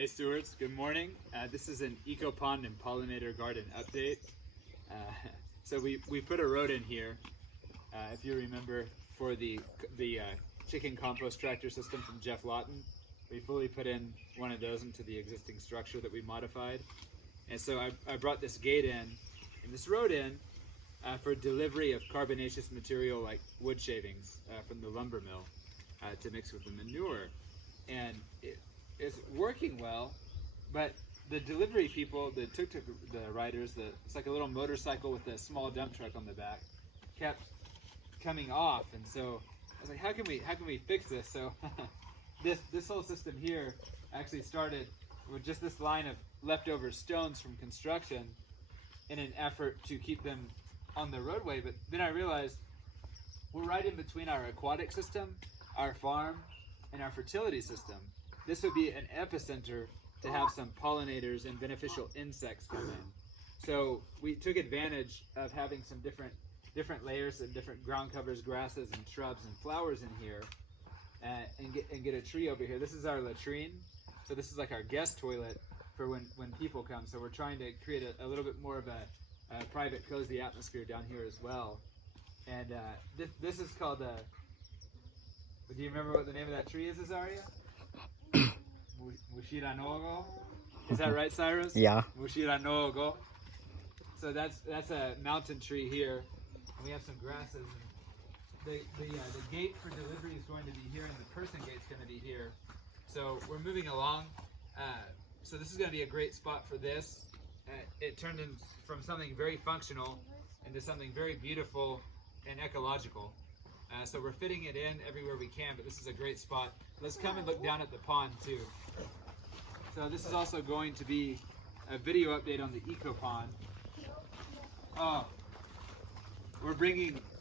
Hey stewards, good morning. This is an eco pond and pollinator garden update. So we put a road in here, if you remember, for the chicken compost tractor system from Jeff Lawton. We fully put in one of those into the existing structure that we modified. And so I brought this gate in and this road in for delivery of carbonaceous material like wood shavings from the lumber mill to mix with the manure. And it's working well, but the delivery people, the tuk-tuk riders, it's like a little motorcycle with a small dump truck on the back, kept coming off. And so I was like, how can we fix this? So this whole system here actually started with just this line of leftover stones from construction in an effort to keep them on the roadway. But then I realized we're right in between our aquatic system, our farm, and our fertility system. This would be an epicenter to have some pollinators and beneficial insects come in. So we took advantage of having some different layers and different ground covers, grasses and shrubs and flowers in here, and get a tree over here. This is our latrine. So this is like our guest toilet for when people come. So we're trying to create a little bit more of a private, cozy atmosphere down here as well. And this is called do you remember what the name of that tree is, Azaria? Mushiranogo. Is that right, Cyrus? Yeah. Mushiranogo. So that's a mountain tree here, and we have some grasses. And the gate for delivery is going to be here, and the person gate's going to be here. So we're moving along. So this is going to be a great spot for this. It turned in from something very functional into something very beautiful and ecological. So we're fitting it in everywhere we can, but this is a great spot. Let's come and look down at the pond too. So this is also going to be a video update on the eco pond. Oh,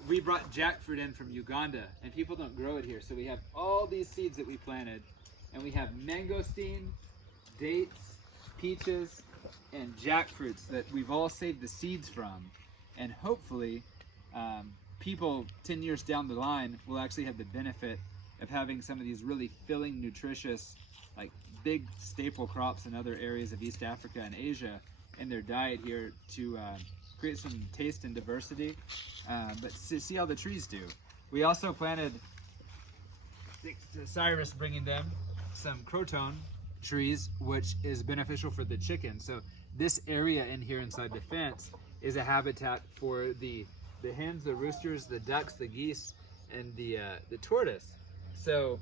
we brought jackfruit in from Uganda, and people don't grow it here. So we have all these seeds that we planted, and we have mangosteen, dates, peaches, and jackfruits that we've all saved the seeds from. And hopefully, people 10 years down the line will actually have the benefit of having some of these really filling, nutritious, like big staple crops in other areas of East Africa and Asia in their diet here to create some taste and diversity, but to see how the trees do. We also planted, Cyrus bringing them, some croton trees, which is beneficial for the chicken. So this area in here inside the fence is a habitat for the hens, the roosters, the ducks, the geese, and the tortoise. So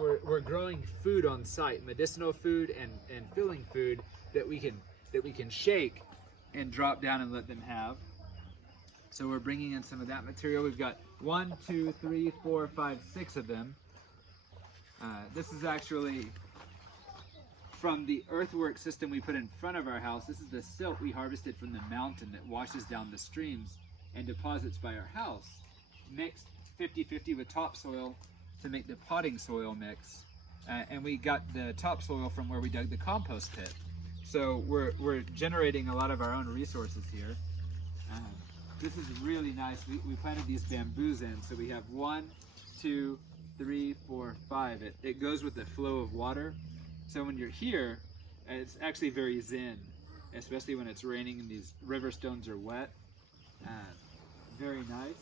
we're growing food on site, medicinal food and filling food that we can shake and drop down and let them have. So we're bringing in some of that material. We've got 1, 2, 3, 4, 5, 6 of them. This is actually from the earthwork system we put in front of our house. This is the silt we harvested from the mountain that washes down the streams and deposits by our house, mixed 50-50 with topsoil to make the potting soil mix. And we got the topsoil from where we dug the compost pit. So we're generating a lot of our own resources here. This is really nice. We planted these bamboos in, so we have 1, 2, 3, 4, 5. It goes with the flow of water. So when you're here, it's actually very zen, especially when it's raining and these river stones are wet. Very nice.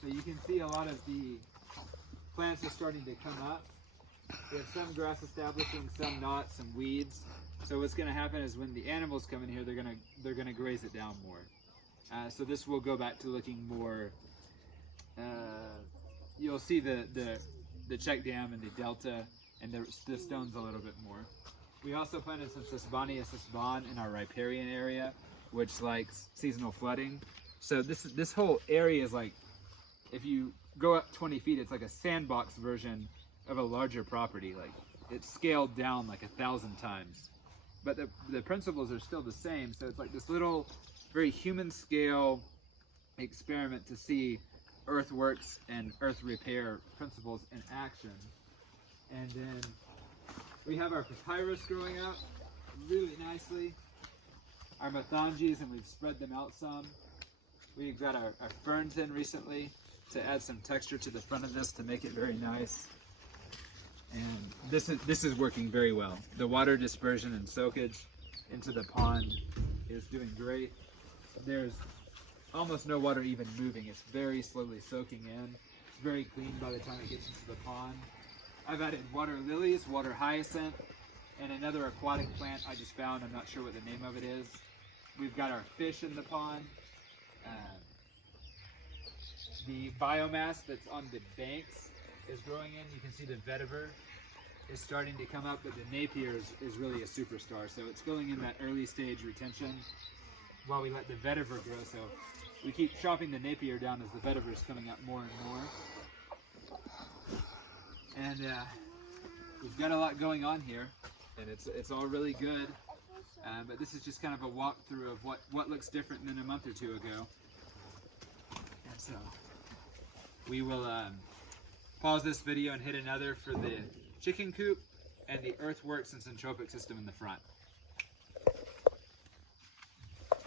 So you can see a lot of the plants are starting to come up. We have some grass establishing, some not, some weeds. So what's going to happen is when the animals come in here, they're gonna graze it down more. So this will go back to looking more. You'll see the check dam and the delta and the stones a little bit more. We also planted some Sesbania sesban in our riparian area, which likes seasonal flooding. So this whole area is like, if you go up 20 feet, it's like a sandbox version of a larger property. Like it's scaled down like 1,000 times, but the principles are still the same. So it's like this little, very human scale experiment to see earthworks and earth repair principles in action. And then we have our papyrus growing up really nicely. Our mathanges, and we've spread them out some. We've got our ferns in recently to add some texture to the front of this to make it very nice. And this is working very well. The water dispersion and soakage into the pond is doing great. There's almost no water even moving. It's very slowly soaking in. It's very clean by the time it gets into the pond. I've added water lilies, water hyacinth, and another aquatic plant I just found. I'm not sure what the name of it is. We've got our fish in the pond. The biomass that's on the banks is growing in. You can see the vetiver is starting to come up, but the napier is really a superstar. So it's filling in that early stage retention while we let the vetiver grow. So we keep chopping the napier down as the vetiver is coming up more and more. And we've got a lot going on here, and it's all really good. But this is just kind of a walkthrough of what looks different than a month or two ago. And so we will pause this video and hit another for the chicken coop and the earthworks and centropic system in the front.